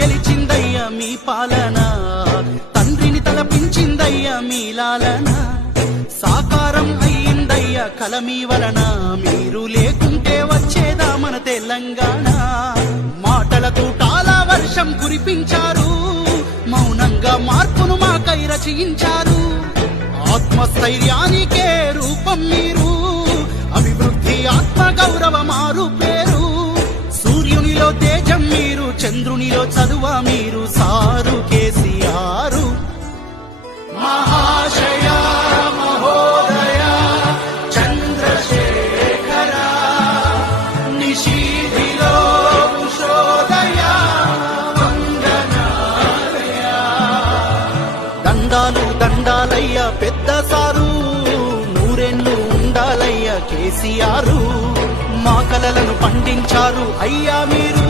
గెలిచిందయ్యా మీ పాలన, తండ్రిని తలపించిందయ్యా మీ లాలన, సాకారం అయ్యిందయ్యా కల మీ వలన, మీరు లేకుంటే వచ్చేదా మన తెలంగాణ. మాటలతో తాళ వర్షం కురిపించారు, మౌనంగా మార్పును మాకై రచయించారు. ఆత్మస్థైర్యానికే రూపం మీరు, అభివృద్ధి ఆత్మ గౌరవ మారు పేరు. సూర్యునిలో తేజం మీరు, చంద్రునిలో చదువ మీరు, సారు కేసీఆర్. మహాశయ మహోదయ చంద్రశేఖర, నిశీధిలో ఉషోదయ వందనాలయ. దండాలు దండాలయ్య పెద్ద సారు, నూరెళ్ళు ఉండాలయ్య కేసీఆర్. మా కలలను పండించారు అయ్యా మీరు.